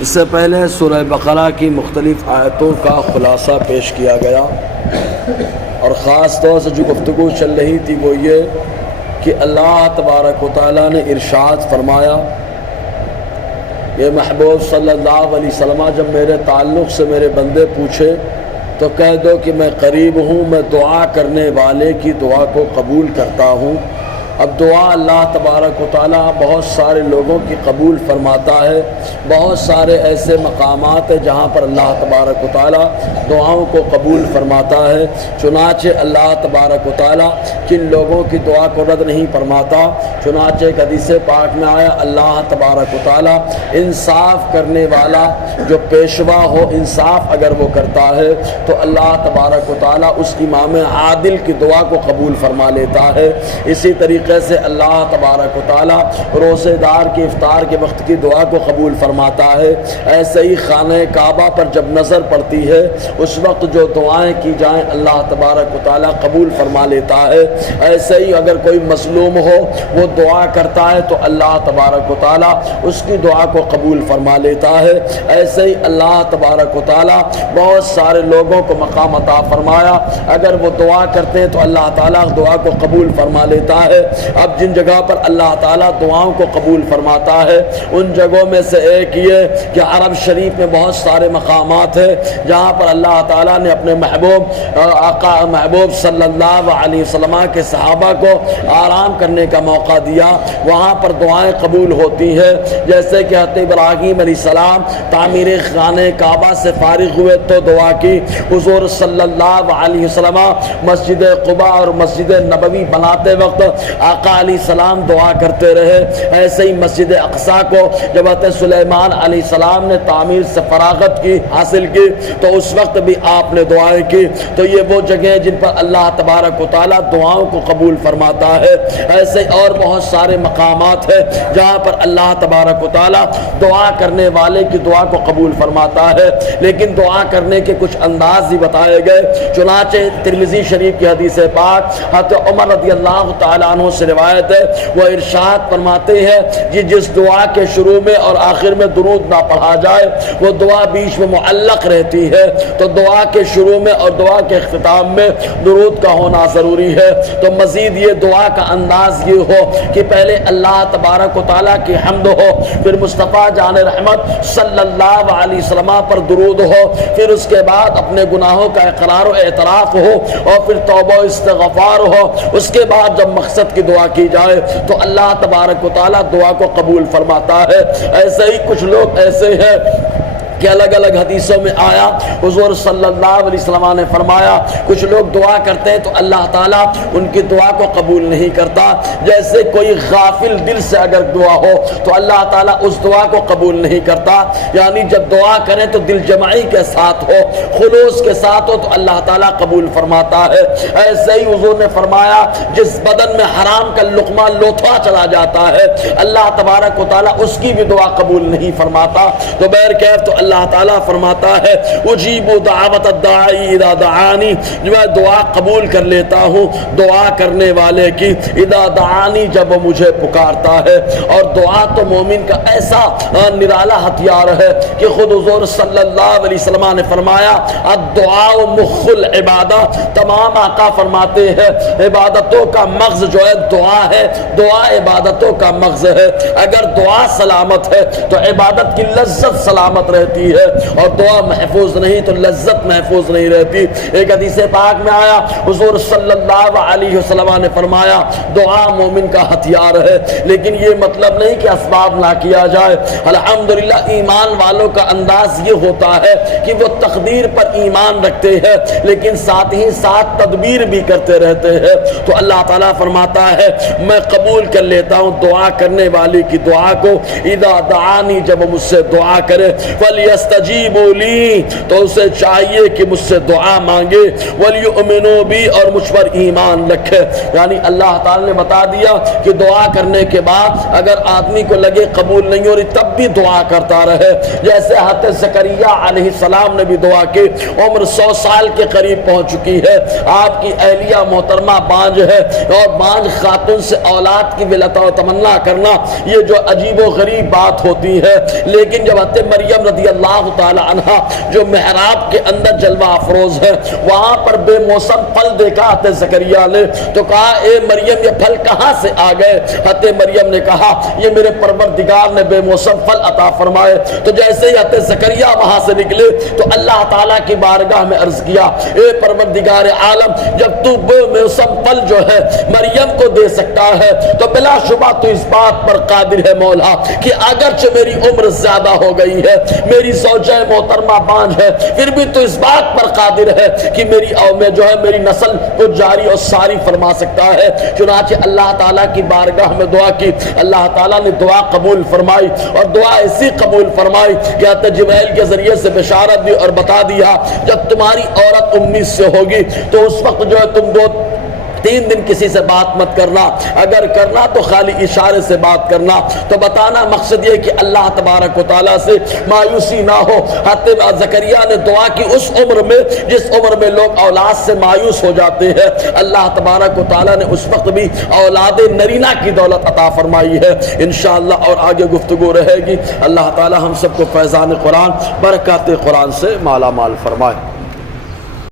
اس سے پہلے سورہ بقرہ کی مختلف آیتوں کا خلاصہ پیش کیا گیا، اور خاص طور سے جو گفتگو چل رہی تھی وہ یہ کہ اللہ تبارک و تعالیٰ نے ارشاد فرمایا، یہ محبوب صلی اللہ علیہ وسلم جب میرے تعلق سے میرے بندے پوچھے تو کہہ دو کہ میں قریب ہوں، میں دعا کرنے والے کی دعا کو قبول کرتا ہوں۔ اب دعا اللہ تبارک و تعالیٰ بہت سارے لوگوں کی قبول فرماتا ہے، بہت سارے ایسے مقامات ہیں جہاں پر اللہ تبارک و تعالیٰ دعاؤں کو قبول فرماتا ہے۔ چنانچہ اللہ تبارک و تعالیٰ کن لوگوں کی دعا کو رد نہیں فرماتا، چنانچہ ایک حدیث پاک میں آیا، اللہ تبارک و تعالیٰ انصاف کرنے والا جو پیشوا ہو، انصاف اگر وہ کرتا ہے تو اللہ تبارک و تعالیٰ اس امام عادل کی دعا کو قبول فرما لیتا ہے۔ اسی طریقے سے اللہ تبارک و تعالیٰ روزے دار کی افطار کے وقت کی دعا کو قبول فرماتا ہے۔ ایسے ہی خانہ کعبہ پر جب نظر پڑتی ہے اس وقت جو دعائیں کی جائیں اللہ تبارک و تعالیٰ قبول فرما لیتا ہے۔ ایسے ہی اگر کوئی مظلوم ہو وہ دعا کرتا ہے تو اللہ تبارک و تعالیٰ اس کی دعا کو قبول فرما لیتا ہے۔ ایسے ہی اللہ تبارک و تعالیٰ بہت سارے لوگوں کو مقام عطا فرمایا، اگر وہ دعا کرتے ہیں تو اللہ تعالیٰ دعا کو قبول فرما لیتا ہے۔ اب جن جگہ پر اللہ تعالیٰ دعاؤں کو قبول فرماتا ہے ان جگہوں میں سے ایک یہ کہ عرب شریف میں بہت سارے مقامات ہیں جہاں پر اللہ تعالیٰ نے اپنے محبوب صلی اللہ علیہ وسلم کے صحابہ کو آرام کرنے کا موقع دیا، وہاں پر دعائیں قبول ہوتی ہیں۔ جیسے کہ حضرت ابراہیم علیہ السلام تعمیر خانہ کعبہ سے فارغ ہوئے تو دعا کی، حضور صلی اللہ علیہ وسلم مسجد قباء اور مسجد نبوی بناتے وقت آقا علیہ السلام دعا کرتے رہے۔ ایسے ہی مسجد اقصیٰ کو جب حضرت سلیمان علیہ السلام نے تعمیر سے فراغت کی حاصل کی تو اس وقت بھی آپ نے دعائیں کی۔ تو یہ وہ جگہ ہیں جن پر اللہ تبارک و تعالیٰ دعاؤں کو قبول فرماتا ہے۔ ایسے اور بہت سارے مقامات ہیں جہاں پر اللہ تبارک و تعالیٰ دعا کرنے والے کی دعا کو قبول فرماتا ہے، لیکن دعا کرنے کے کچھ انداز ہی بتائے گئے۔ چنانچہ ترمذی شریف کی حدیث پاک حضرت عمر رضی اللہ تعالیٰ عنہ سے روایت ہے، وہ ارشاد فرماتے ہیں کہ جس دعا کے شروع میں اور آخر میں درود نہ پڑھا جائے وہ دعا بیچ میں معلق رہتی ہے، تو دعا کے شروع میں اور دعا کے اختتام میں درود کا ہونا ضروری ہے۔ تو مزید یہ دعا کا انداز یہ ہو کہ پہلے اللہ تبارک و تعالیٰ کی حمد ہو، پھر مصطفیٰ جان رحمت صلی اللہ علیہ وسلم پر درود ہو، پھر اس کے بعد اپنے گناہوں کا اقرار و اعتراف ہو، اور پھر توبہ و استغفار ہو۔ اس کے بعد جب مقصد کی دعا کی جائے تو اللہ تبارک و تعالیٰ دعا کو قبول فرماتا ہے۔ ایسے ہی کچھ لوگ ایسے ہیں کہ الگ الگ حدیثوں میں آیا، حضور صلی اللہ علیہ وسلم نے فرمایا کچھ لوگ دعا کرتے ہیں تو اللہ تعالیٰ ان کی دعا کو قبول نہیں کرتا۔ جیسے کوئی غافل دل سے اگر دعا ہو تو اللہ تعالیٰ اس دعا کو قبول نہیں کرتا، یعنی جب دعا کریں تو دل جمعی کے ساتھ ہو، خلوص کے ساتھ ہو تو اللہ تعالیٰ قبول فرماتا ہے۔ ایسے ہی حضور نے فرمایا جس بدن میں حرام کا لقمہ لوتھا چلا جاتا ہے اللہ تبارک و تعالیٰ اس کی بھی دعا قبول نہیں فرماتا۔ تو بہرکیف تو اللہ تعالیٰ فرماتا ہے اجیب دعوت الداعی اذا دعانی، میں دعا قبول کر لیتا ہوں دعا کرنے والے کی، اذا دعانی جب وہ مجھے پکارتا ہے۔ اور دعا تو مومن کا ایسا نرالا ہتھیار ہے کہ خود حضور صلی اللہ علیہ وسلم نے فرمایا الدعاء مخ العبادہ، تمام آقا فرماتے ہیں عبادتوں کا مغز جو ہے دعا ہے، دعا عبادتوں کا مغز ہے۔ اگر دعا سلامت ہے تو عبادت کی لذت سلامت رہتی ہے، اور دعا محفوظ نہیں تو لذت محفوظ نہیں رہتی۔ ایک حدیث پاک میں آیا حضور صلی اللہ علیہ وسلم نے فرمایا دعا مومن کا ہتھیار ہے، لیکن یہ مطلب نہیں کہ اسباب نہ کیا جائے۔ الحمدللہ ایمان والوں کا انداز یہ ہوتا ہے کہ وہ تقدیر پر ایمان رکھتے ہیں لیکن ساتھ ہی ساتھ تدبیر بھی کرتے رہتے ہیں۔ تو اللہ تعالیٰ فرماتا ہے میں قبول کر لیتا ہوں دعا کرنے والی کی دعا کو، اذا دعانی جب مجھ سے دعا کرے، فَلْيَسْتَجِيبُوا لِي، تو اسے چاہیے کہ مجھ سے دعا مانگے، وَلْيُؤْمِنُوا بِي، اور مجھ پر ایمان رکھے۔ یعنی اللہ تعالیٰ نے بتا دیا کہ دعا کرنے کے بعد اگر آدمی کو لگے قبول نہیں ہو رہی تب بھی دعا کرتا رہے، جیسے حضرت زکریا علیہ السلام نے بھی دعا کی، عمر 100 سال کے قریب پہنچ چکی ہے، آپ کی اہلیہ محترمہ بانجھ ہے، اور بانجھ خاتون سے اولاد کی ولادت و تمنا کرنا یہ جو عجیب و غریب بات ہوتی ہے، لیکن جب حضرت مریم رضی اللہ تعالی عنہا جو محراب کے اندر جلوہ افروز ہے وہاں پر بے موسم پھل دیکھا حضرت زکریا نے، تو کہا اے مریم یہ پھل کہاں سے آ گئے؟ حضرت مریم نے کہا یہ میرے پروردگار نے بے موسم پھل عطا فرمائے۔ تو جیسے ہی حضرت زکریا وہاں سے نکلے تو اللہ تعالیٰ کی بارگاہ میں عرض کیا اے پروردگار عالم، جب تو بے موسم پھل جو ہے مریم کو دے سکتا ہے تو بلا شبہ تو اس بات پر قادر ہے مولا کہ اگرچہ میری عمر زیادہ ہو گئی ہے، میری زوجہ محترمہ بانجھ ہے، پھر بھی تو اس بات پر قادر ہے کہ میری میری نسل کو جاری اور ساری فرما سکتا ہے۔ چنانچہ اللہ تعالیٰ کی بارگاہ میں دعا کی، اللہ تعالیٰ نے دعا قبول فرمائی، اور دعا ایسی قبول فرمائی کہ حضرت جبرائیل کے ذریعے سے بشارت دی اور بتا دیا جب تمہاری عورت 19 سے ہوگی تو اس وقت جو ہے تم 2-3 دن کسی سے بات مت کرنا، اگر کرنا تو خالی اشارے سے بات کرنا۔ تو بتانا مقصد یہ کہ اللہ تبارک و تعالیٰ سے مایوسی نہ ہو۔ حضرت زکریا نے دعا کی اس عمر میں جس عمر میں لوگ اولاد سے مایوس ہو جاتے ہیں، اللہ تبارک و تعالیٰ نے اس وقت بھی اولاد نرینہ کی دولت عطا فرمائی ہے۔ انشاءاللہ اور آگے گفتگو رہے گی۔ اللہ تعالیٰ ہم سب کو فیضان قرآن برکات قرآن سے مالا مال فرمائے۔